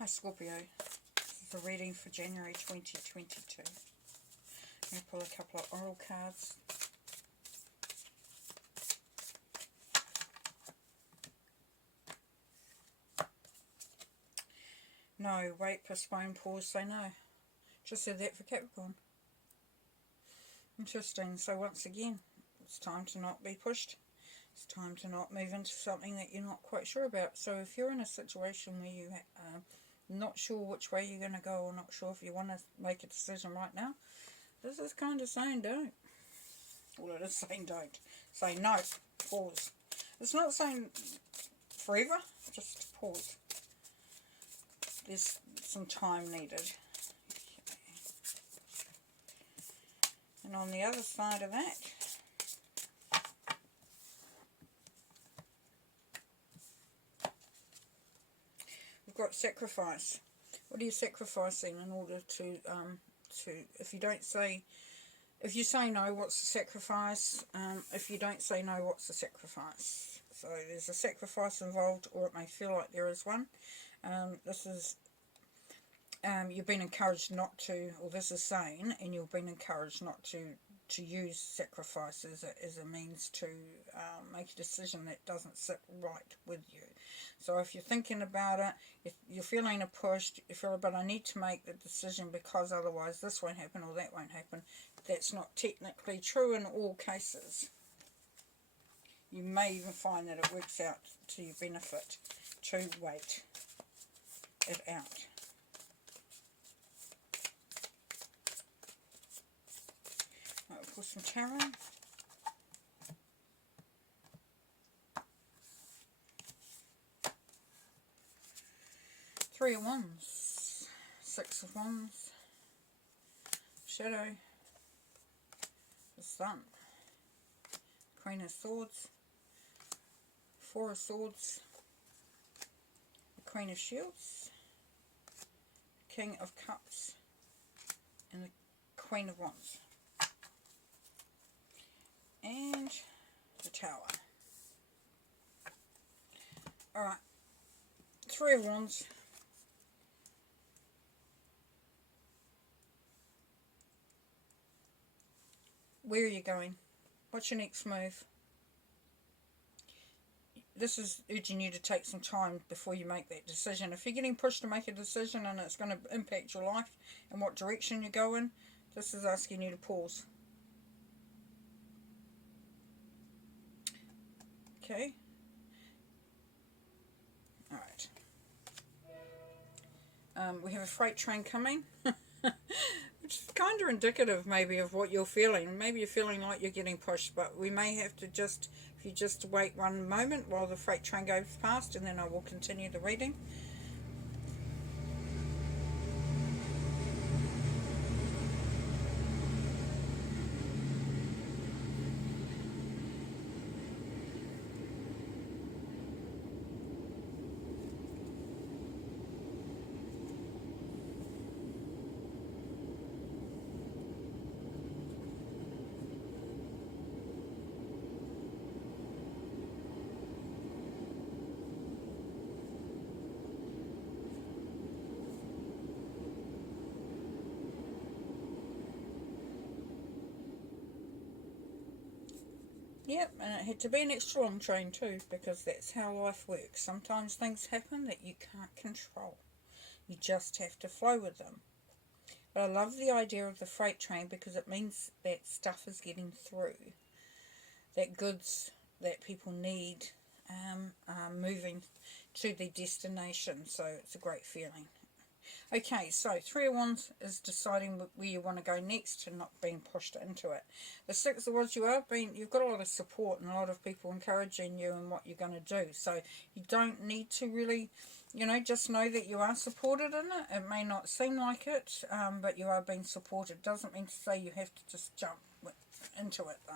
Hi Scorpio, this is a reading for January 2022. I'm going to pull a couple of oral cards. No, wait, postpone, pause, say no. Just said that for Capricorn. Interesting. So once again, it's time to not be pushed. It's time to not move into something that you're not quite sure about. So if you're in a situation where you not sure which way you're going to go, or not sure if you want to make a decision right now, this is kind of saying don't. Well, it is saying don't. Say no, pause. It's not saying forever, just pause. There's some time needed. Okay. And on the other side of that, we've got sacrifice. What are you sacrificing in order to if you say no, what's the sacrifice? If you don't say no, what's the sacrifice? So there's a sacrifice involved, or it may feel like there is one. This is you've been encouraged not to, or this is saying, and you've been encouraged not to use sacrifice as a means to make a decision that doesn't sit right with you. So if you're thinking about it, if you're feeling a push, you feel, but I need to make the decision because otherwise this won't happen or that won't happen. That's not technically true in all cases. You may even find that it works out to your benefit to wait it out. Right, we'll pull some tarot. Three of Wands, Six of Wands, Shadow, the Sun, Queen of Swords, Four of Swords, the Queen of Shields, King of Cups, and the Queen of Wands, and the Tower. Alright, Three of Wands. Where are you going? What's your next move? This is urging you to take some time before you make that decision. If you're getting pushed to make a decision and it's going to impact your life and what direction you go in, this is asking you to pause. Okay. Alright. We have a freight train coming. Which is kind of indicative maybe of what you're feeling. Maybe you're feeling like you're getting pushed, but we may have to if you just wait one moment while the freight train goes past, and then I will continue the reading. Yep, and it had to be an extra long train too, because that's how life works. Sometimes things happen that you can't control. You just have to flow with them. But I love the idea of the freight train because it means that stuff is getting through. That goods that people need are moving to their destination, so it's a great feeling. Okay, so Three of Wands is deciding where you want to go next and not being pushed into it. The Six of Wands, you've got a lot of support and a lot of people encouraging you in what you're going to do. So you don't need to really, just know that you are supported in it. It may not seem like it, but you are being supported. Doesn't mean to say you have to just jump into it though.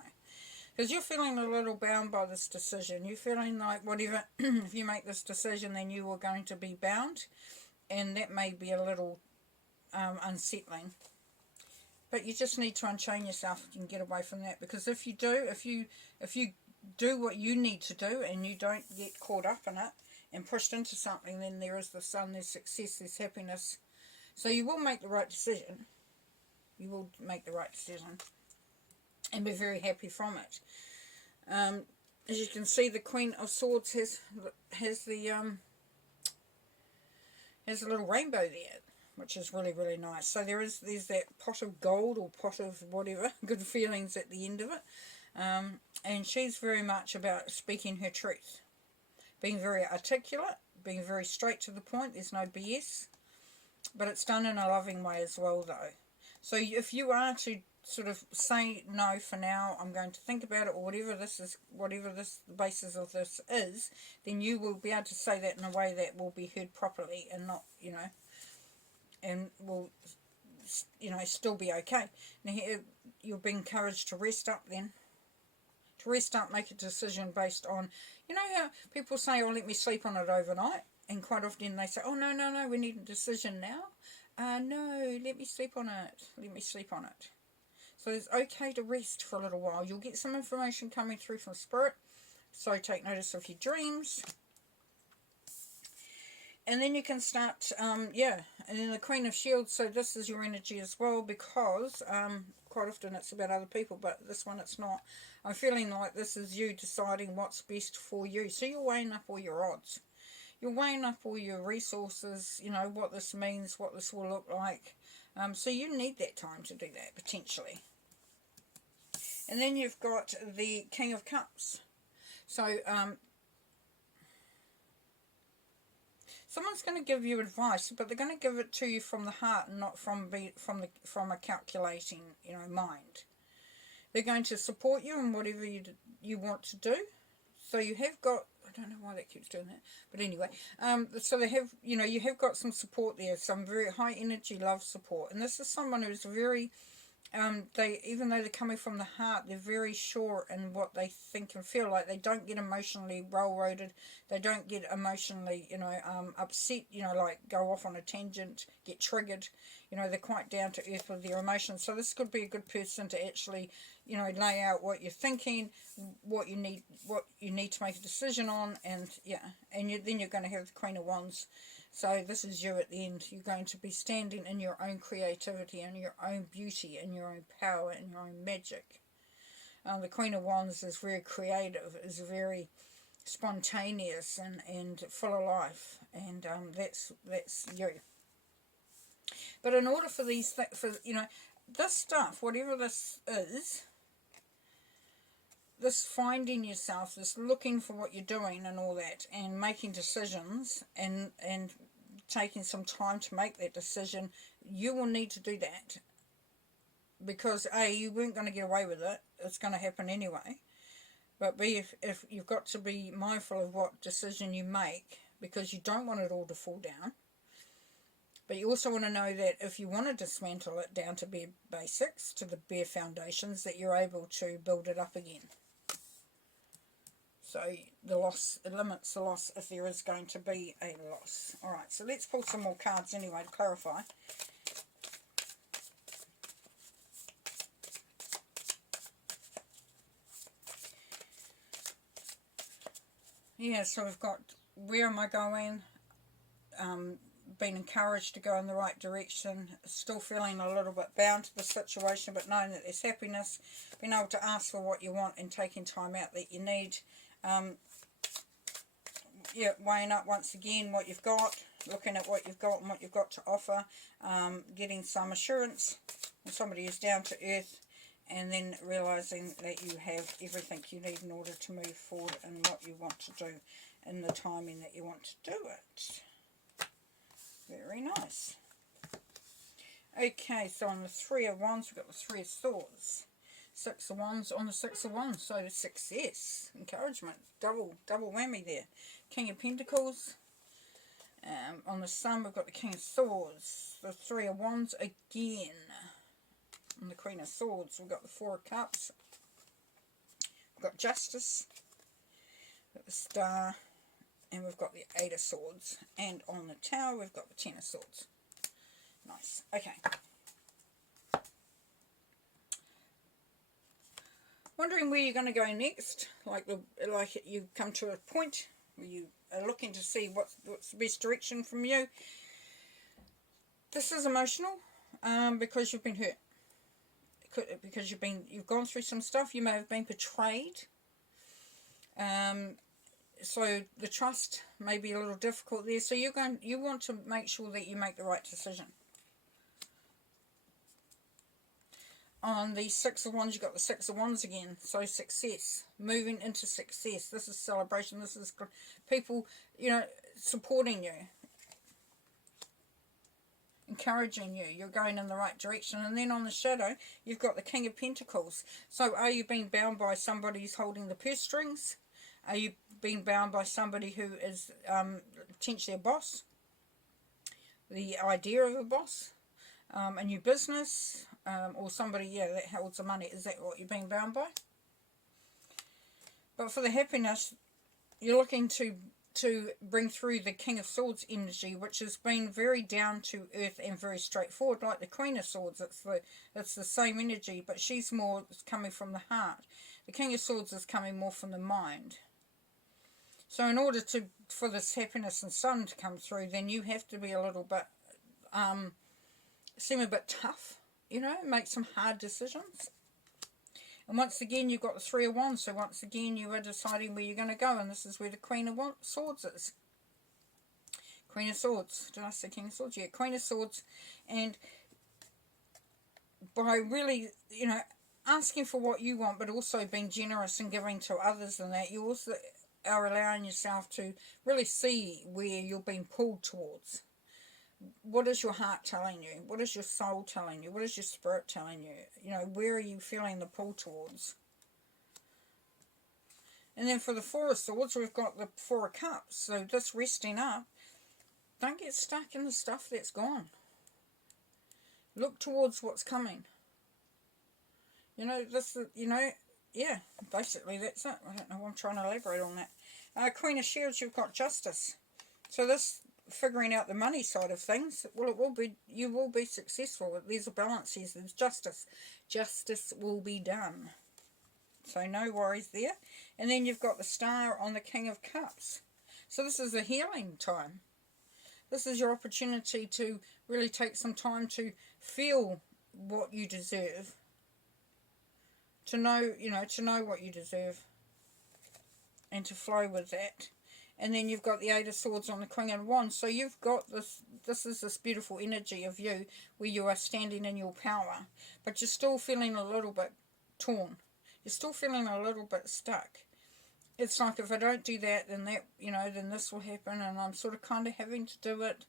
Because you're feeling a little bound by this decision. You're feeling like whatever, if you make this decision, then you are going to be bound. And that may be a little unsettling. But you just need to unchain yourself and get away from that. Because if you do, if you do what you need to do and you don't get caught up in it, and pushed into something, then there is the sun, there's success, there's happiness. So you will make the right decision. You will make the right decision and be very happy from it. As you can see, the Queen of Swords has a little rainbow there, which is really, really nice. So there's that pot of gold or pot of whatever, good feelings at the end of it. And she's very much about speaking her truth, being very articulate, being very straight to the point. There's no BS, but it's done in a loving way as well, though. So if you are to sort of say no for now, I'm going to think about it, or whatever the basis of this is, then you will be able to say that in a way that will be heard properly and not, and will, still be okay. Now here, you'll be encouraged to rest up then. To rest up, make a decision based on, how people say, oh, let me sleep on it overnight. And quite often they say, oh, no, we need a decision now. No, let me sleep on it. Let me sleep on it. So it's okay to rest for a little while. You'll get some information coming through from Spirit. So take notice of your dreams. And then you can start, And then the Queen of Shields, so this is your energy as well, because quite often it's about other people, but this one it's not. I'm feeling like this is you deciding what's best for you. So you're weighing up all your odds. You're weighing up all your resources, what this means, what this will look like. So you need that time to do that, potentially. And then you've got the King of Cups. So, someone's going to give you advice, but they're going to give it to you from the heart and not from a calculating, mind. They're going to support you in whatever you want to do. So you have got, I don't know why that keeps doing that, but anyway, so they have, you have got some support there, some very high energy love support. And this is someone who's very, even though they're coming from the heart, they're very sure in what they think and feel. Like they don't get emotionally railroaded. They don't get emotionally, upset, like go off on a tangent, get triggered. They're quite down to earth with their emotions. So this could be a good person to actually, lay out what you're thinking, what you need to make a decision on, and then you're going to have the Queen of Wands. So this is you at the end. You're going to be standing in your own creativity and your own beauty and your own power and your own magic. The Queen of Wands is very creative, is very spontaneous and full of life, and that's you. But in order for these this stuff, whatever this is, this finding yourself, this looking for what you're doing and all that, and making decisions and taking some time to make that decision, you will need to do that. Because A, you weren't going to get away with it. It's going to happen anyway. But B, if you've got to be mindful of what decision you make, because you don't want it all to fall down. But you also want to know that if you want to dismantle it down to bare basics, to the bare foundations, that you're able to build it up again. So the loss, it limits the loss if there is going to be a loss. Alright, so let's pull some more cards anyway to clarify. Yeah, so we've got, where am I going? Being encouraged to go in the right direction, still feeling a little bit bound to the situation, but knowing that there's happiness, being able to ask for what you want and taking time out that you need. Weighing up once again what you've got, looking at what you've got and what you've got to offer, getting some assurance from somebody who's down to earth, and then realising that you have everything you need in order to move forward in what you want to do in the timing that you want to do it. Very nice. Okay, so on the Three of Wands, we've got the Three of Swords. Six of Wands on the Six of Wands, so success, encouragement, double whammy there. King of Pentacles. On the Sun, we've got the King of Swords. The Three of Wands again. On the Queen of Swords, we've got the Four of Cups. We've got Justice. We've got the Star. And we've got the Eight of Swords. And on the Tower, we've got the Ten of Swords. Nice. Okay. Wondering where you're going to go next. Like you come to a point You are looking to see what's the best direction from you. This is emotional, because you've been hurt. Because you've gone through some stuff. You may have been betrayed. So the trust may be a little difficult there. So you want to make sure that you make the right decision. On the Six of Wands, you've got the Six of Wands again. So success, moving into success. This is celebration. This is people, supporting you, encouraging you. You're going in the right direction. And then on the shadow, you've got the King of Pentacles. So are you being bound by somebody who's holding the purse strings? Are you being bound by somebody who is potentially a boss? The idea of a boss? A new business? Or somebody, that holds the money. Is that what you're being bound by? But for the happiness, you're looking to bring through the King of Swords energy, which has been very down to earth and very straightforward, like the Queen of Swords. It's the same energy, but she's more coming from the heart. The King of Swords is coming more from the mind. So in order for this happiness and sun to come through, then you have to be a little bit, seem a bit tough, make some hard decisions. And once again, you've got the Three of Wands. So once again, you are deciding where you're going to go. And this is where the Queen of Swords is. Queen of Swords. Did I say King of Swords? Yeah, Queen of Swords. And by really, asking for what you want, but also being generous and giving to others and that, you also are allowing yourself to really see where you're being pulled towards. What is your heart telling you? What is your soul telling you? What is your spirit telling you? Where are you feeling the pull towards? And then for the Four of Swords, we've got the Four of Cups. So this resting up, don't get stuck in the stuff that's gone. Look towards what's coming. Basically that's it. I don't know why I'm trying to elaborate on that. Queen of Shields, you've got Justice. So this figuring out the money side of things, you will be successful. There's a balance here. There's justice. Justice will be done. So no worries there. And then you've got the Star on the King of Cups. So this is a healing time. This is your opportunity to really take some time to feel what you deserve. To know what you deserve. And to flow with that. And then you've got the Eight of Swords on the Queen of Wands. So you've got this is this beautiful energy of you where you are standing in your power. But you're still feeling a little bit torn. You're still feeling a little bit stuck. It's like, if I don't do that, then then this will happen. And I'm sort of kind of having to do it.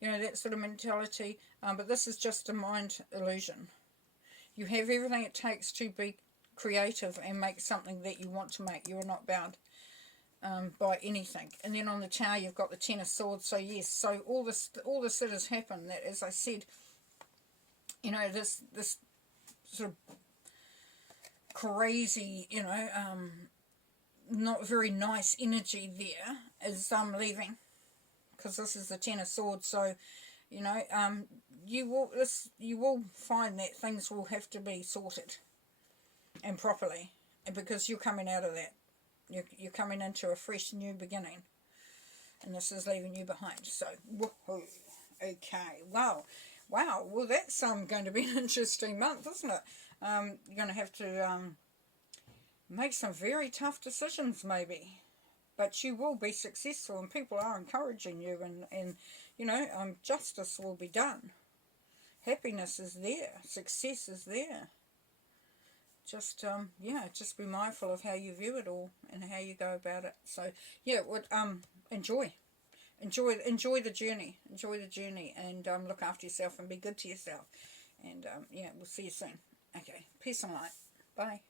That sort of mentality. But this is just a mind illusion. You have everything it takes to be creative and make something that you want to make. You are not bound by anything. And then on the Tower, you've got the Ten of Swords. So yes, so all this that has happened, that, as I said, this sort of crazy, not very nice energy there is leaving, because this is the Ten of Swords. So you will find that things will have to be sorted and properly, because you're coming out of that. You're coming into a fresh new beginning, and this is leaving you behind. So, woohoo. Okay, wow. Well, that's going to be an interesting month, isn't it? You're going to have to make some very tough decisions, maybe, but you will be successful, and people are encouraging you, and justice will be done. Happiness is there. Success is there. Just just be mindful of how you view it all and how you go about it. So enjoy the journey, and look after yourself and be good to yourself. And we'll see you soon. Okay, peace and light. Bye.